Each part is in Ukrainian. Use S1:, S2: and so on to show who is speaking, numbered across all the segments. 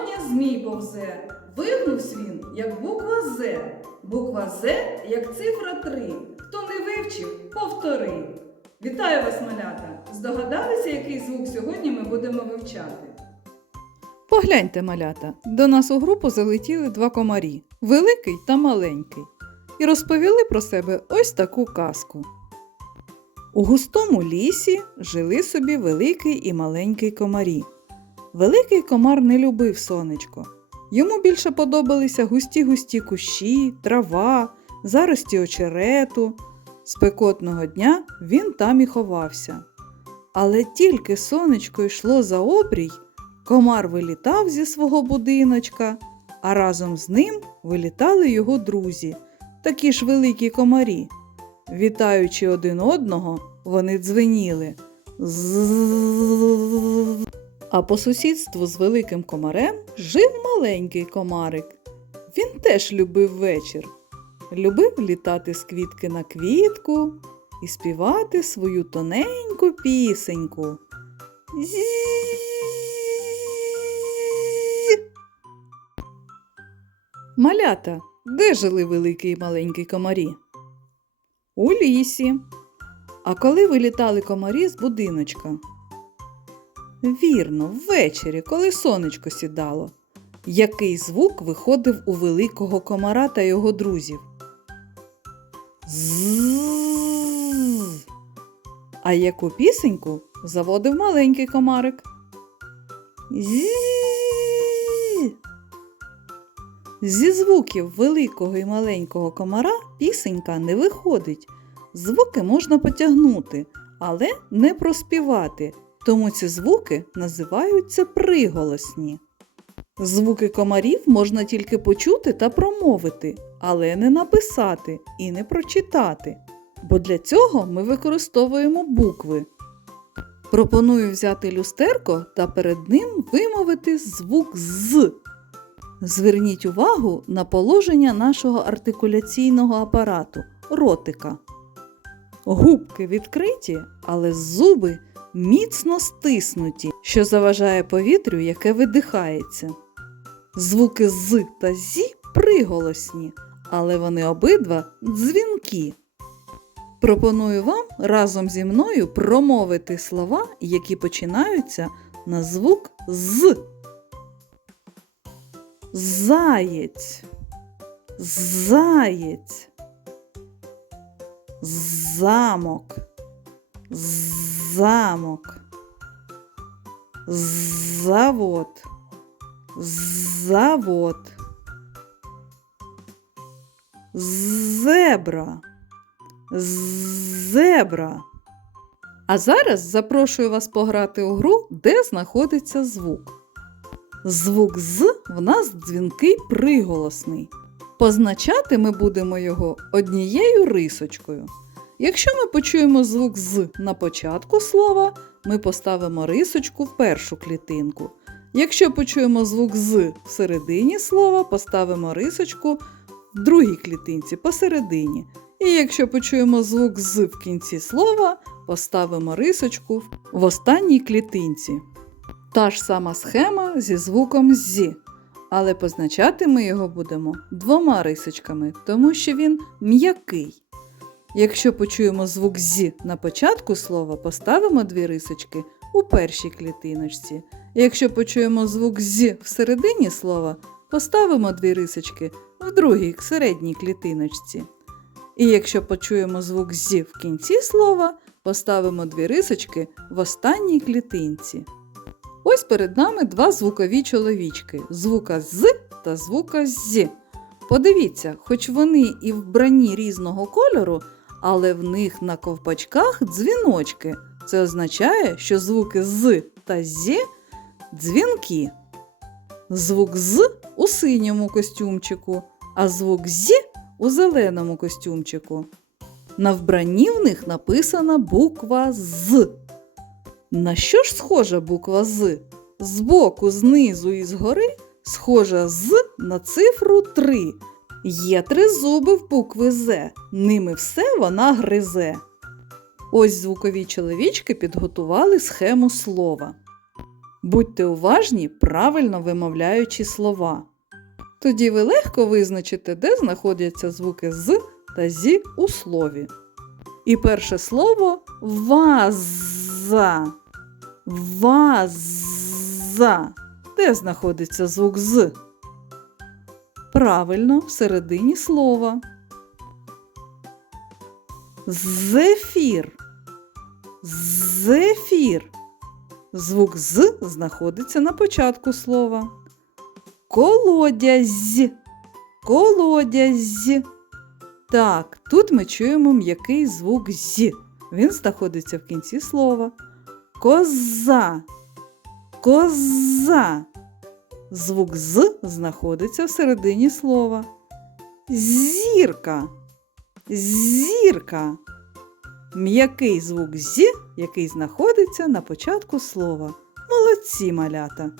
S1: Востаннє змій повзе. Вигнувсь він, як буква З. Буква З, як цифра 3. Хто не вивчив, повтори. Вітаю вас, малята! Здогадалися, який звук сьогодні ми будемо вивчати? Погляньте, малята, до нас у групу залетіли два комарі великий та маленький, і розповіли про себе ось таку казку. У густому лісі жили собі великий і маленький комарі. Великий комар не любив сонечко. Йому більше подобалися густі густі кущі, трава, зарості очерету. Спекотного дня він там і ховався. Але тільки сонечко йшло за обрій, комар вилітав зі свого будиночка, а разом з ним вилітали його друзі, такі ж великі комарі. Вітаючи один одного, вони дзвеніли. А по сусідству з великим комарем жив маленький комарик. Він теж любив вечір. Любив літати з квітки на квітку і співати свою тоненьку пісеньку. Малята, де жили великі і маленькі комарі? У лісі. А коли вилітали комарі з будиночка? Вірно, ввечері, коли сонечко сідало. Який звук виходив у великого комара та його друзів? З. А яку пісеньку заводив маленький комарик? Зі звуків великого і маленького комара пісенька не виходить. Звуки можна потягнути, але не проспівати, тому ці звуки називаються приголосні. Звуки комарів можна тільки почути та промовити, але не написати і не прочитати. Бо для цього ми використовуємо букви. Пропоную взяти люстерко та перед ним вимовити звук з. Зверніть увагу на положення нашого артикуляційного апарату ротика. Губки відкриті, але зуби міцно стиснуті, що заважає повітрю, яке видихається. Звуки з та зі приголосні, але вони обидва дзвінкі. Пропоную вам разом зі мною промовити слова, які починаються на звук з. Заєць. Заєць. Замок. Замок. Завод. Завод. Зебра. Зебра. А зараз запрошую вас пограти у гру, де знаходиться звук. Звук з в нас дзвінкий приголосний. Позначати ми будемо його однією рисочкою. Якщо ми почуємо звук з на початку слова, ми поставимо рисочку в першу клітинку. Якщо почуємо звук з всередині слова, поставимо рисочку в другій клітинці посередині. І якщо почуємо звук з в кінці слова, поставимо рисочку в останній клітинці. Та ж сама схема зі звуком зі, але позначати ми його будемо двома рисочками, тому що він м'який. Якщо почуємо звук зі на початку слова, поставимо дві рисочки у першій клітиночці. Якщо почуємо звук зі всередині слова, поставимо дві рисочки в другій середній клітиночці. І якщо почуємо звук зі в кінці слова, поставимо дві рисочки в останній клітинці. Ось перед нами два звукові чоловічки звука з та звука з. Подивіться, хоч вони і вбрані різного кольору, але в них на ковпачках дзвіночки. Це означає, що звуки з та з дзвінки. Звук з у синьому костюмчику, а звук з у зеленому костюмчику. На вбранні в них написана буква з. На що ж схожа буква з? Збоку, знизу і згори схожа з на цифру 3. Є три зуби в букви З. Ними все вона гризе. Ось звукові чоловічки підготували схему слова. Будьте уважні, правильно вимовляючи слова. Тоді ви легко визначите, де знаходяться звуки з та зі у слові. І перше слово ваза. Ваза. Де знаходиться звук з? Правильно, всередині слова. Зефір. Зефір. Звук з знаходиться на початку слова. Колодязь. Колодязь. Так, тут ми чуємо м'який звук з. Він знаходиться в кінці слова. Коза. Коза. Звук з знаходиться всередині слова. Зірка. Зірка. М'який звук з, який знаходиться на початку слова. Молодці малята.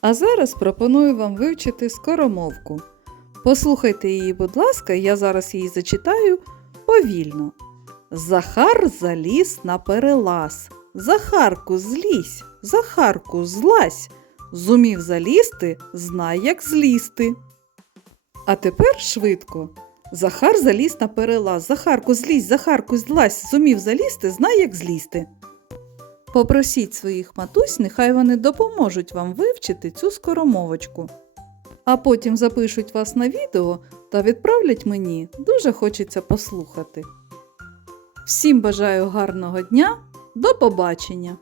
S1: А зараз пропоную вам вивчити скоромовку. Послухайте її, будь ласка, я зараз її зачитаю повільно. Захар заліз на перелаз. Захарку злізь, Захарку злазь. Зумів залізти, знай, як злізти. А тепер швидко. Захар заліз на перелаз. Захарку злізь, Захарку злазь. Зумів залізти, знай, як злізти. Попросіть своїх матусь, нехай вони допоможуть вам вивчити цю скоромовочку. А потім запишуть вас на відео та відправлять мені. Дуже хочеться послухати. Всім бажаю гарного дня. До побачення!